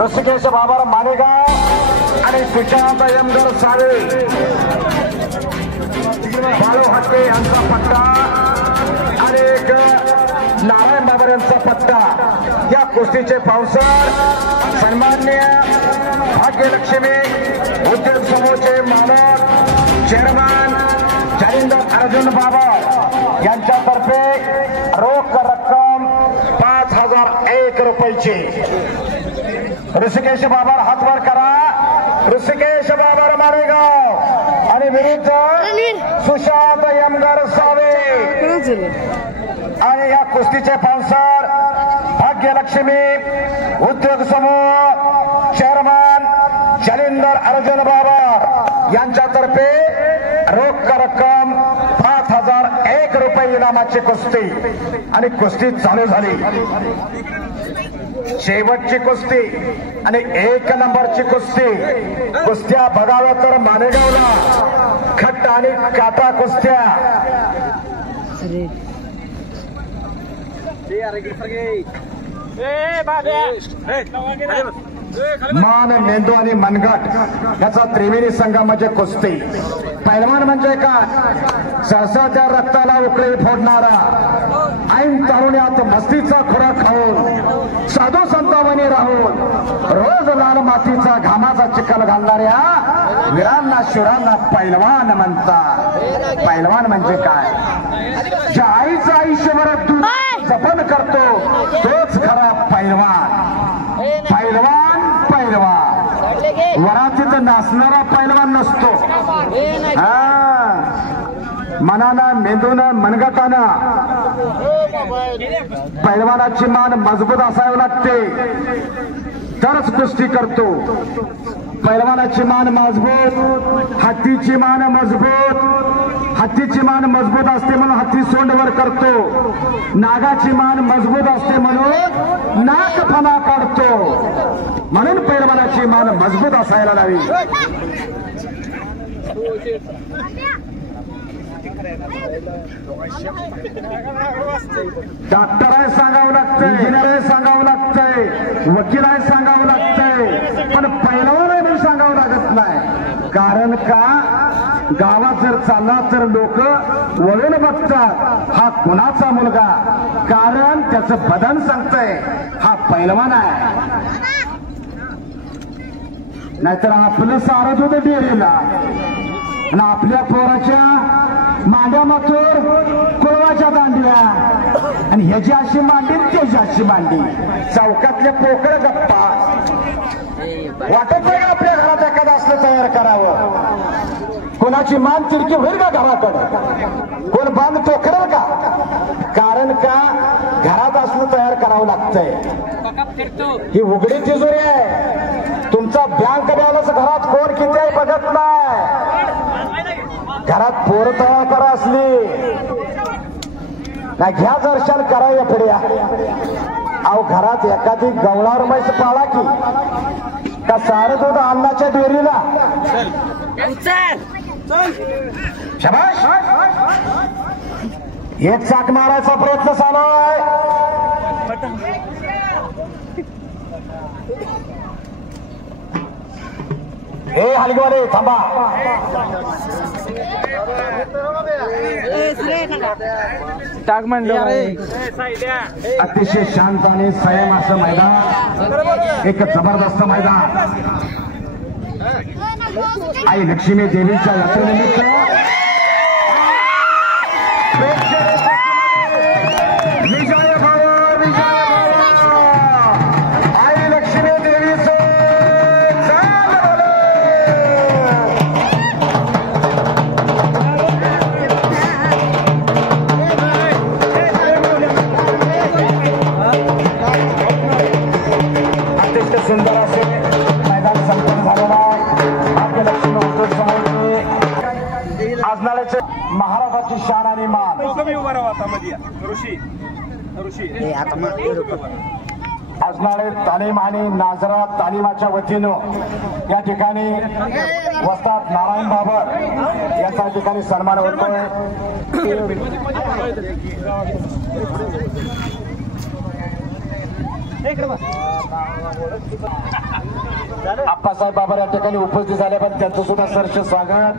ऋषिकेश बाबर मालेगाव आणि सुशांत यमगर सावे बाळू हट्टे यांचा पट्टा आणि एक नारायण बाबर यांचा पट्टा या कुस्तीचे पावसर सन्माननीय भाग्यलक्ष्मी उद्योग समूहाचे मालक चेअरमन जालिंदर अर्जुन बाबर यांच्यातर्फे रोख रक्कम 5001 रुपयाची। ऋषिकेश बाबर हातवर करा, ऋषिकेश बाबर मारेगाव आणि विरुद्ध सुशांत यमगर सावे आणि या कुस्तीचे पावसर भाग्यलक्ष्मी उद्योग समूह चेअरमन जालिंदर अर्जुन बाबर यांच्यातर्फे रोख रक्कम 5001 रुपये इनामाची कुस्ती आणि कुस्ती चालू झाली। शेवटची कुस्ती आणि 1 नंबरची कुस्ती। कुस्त्या बघाव्या तर मालेगावला खट्ट आणि काटा कुस्त्या। मान मेंदू आणि मनगट याचा त्रिवेणी संगमाची कुस्ती। पैलवान म्हणजे काय? सहसा त्या रक्ताला उकळी फोडणारा, ऐन तारुण्यात मस्तीचा खुराक खाऊन साधू संतावणी राहून रोज लाल मातीचा घामाचा चिखल घालणाऱ्या वीरांना शिरांना पैलवान म्हणतात। पैलवान म्हणजे काय? ज्या आईचं आयुष्यभर दूध जपन करतो तोच खरा पैलवान। पैलवान पैलवान वरातीत नाचणारा पैलवान नसतो। मनानं मेंदूनं मनगटानं पैलवानाची मान मजबूत असावी लागते तरच कुस्ती करतो। पैलवानाची मान मजबूत, हत्तीची मान मजबूत, हत्तीची मान मजबूत असते म्हणून हत्ती सोंडवर करतो, नागाची मान मजबूत असते म्हणून नाक फणा काढतो। म्हणून पैलवानाची मान मजबूत असायला हवी। डॉक्टर आहे सांगावं लागतंय, इंजिनियर आहे सांगावं लागतंय, वकील आहे सांगावं लागतंय, पण पैलवान आहे म्हणून सांगावं लागत नाही। कारण का गावात जर चालला तर लोक वळून बघतात हा कुणाचा मुलगा, कारण त्याचं बदन सांगतंय हा पैलवान आहे। नाहीतर आपलं सारं होतं डेअरीला आणि आपल्या पोराच्या मांड्या माथूर कुळवाच्या दांडल्या आणि ह्याची अशी मांडी त्याची अशी मांडी, चौकातल्या पोकळ गप्पा। वाटत नाही आपल्या घरात एखादं असलं तयार करावं, कोणाची मान तिरकी होईल का घराकडे, कोण बांध तोकरेल का? कारण का घरात असलं तयार करावं लागतंय। ही उघडी तिजोरी आहे, तुमचा बँक बॅलन्स घरात कोण किती आहे बघत नाही। घरात पोर तयार करा असली नाही घ्या दर्शन करा या पुढे। अहो घरात एखादी गवळावर म्हैस पाळा की का सारं दूध अन्नाच्या डेअरीला। शाबाश, एक चाक मारायचा प्रयत्न चालू आहे। हे हलगीवाले थांबा। अतिशय शांत आणि संयम असं मैदान, एक जबरदस्त मैदान। आई लक्ष्मी देवीच्या यात्रेनिमित्त विजय भावा विजय आई लक्ष्मी देवीचं अतिशय सुंदर असे मैदान संपन्न झालेलं आहे। भाग्यलक्ष्मी उद्योग समूहाचे आजनाळ्याचे महाराष्ट्राची शान आणि मान। आजनाळे तालीम आणि नाजरा तालीमाच्या वतीनं या ठिकाणी वस्ताद नारायण बाबर यांचा ठिकाणी सन्मान होतोय। आप्पासाहेब बाबर या ठिकाणी उपस्थित झाल्याबद्दल त्यांचं सुद्धा सहर्ष स्वागत.